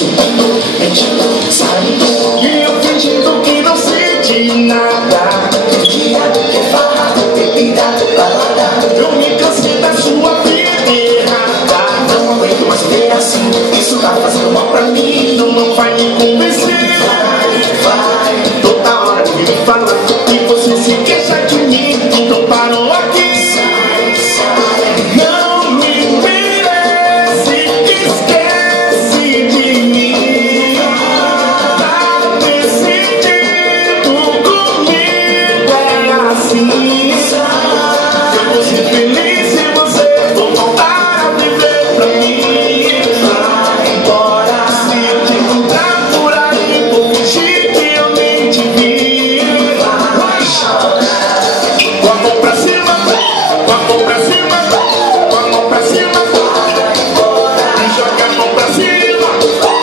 subindo, mentindo, saindo. E eu fingindo que não senti nada. Dia que farra, bebida, balada. Eu me cansei da sua vida errada. Não aguento mais ver assim, isso tá fazendo mal pra mim. Não vai me convencer. Vai, toda hora me fala e você se queixa de mim. Então parou aqui. Não me merece, esquece de mim. Tá decidido comigo, é assim. Eu vou ser feliz se você for voltar a viver pra mim. Vai embora. Se eu te encontrar por aí, vou fingir que eu nem te vi. Vai chorar. Com a mão pra cima, com a mão pra cima, com a mão pra cima. E joga a mão pra cima,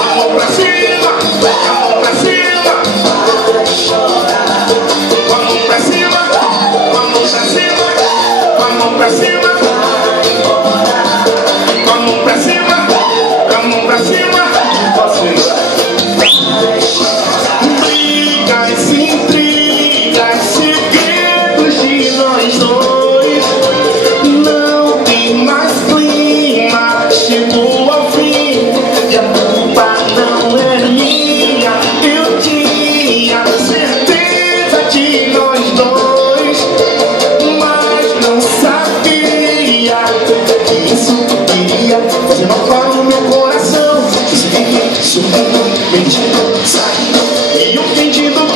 a mão pra cima, a mão pra cima. Vai chorar. Com a mão pra cima, com a mão pra cima, com a mão pra cima. Com a mão pra cima, com a mão pra cima. Brigas, intrigas, segredos de nós dois. Não tem mais clima, chegou ao fim. E a culpa não é minha. Eu tinha certeza de nós dois, mas não sabia que isso iria fazer mal para o meu coração. Subindo, mentindo, saindo. E eu fingindo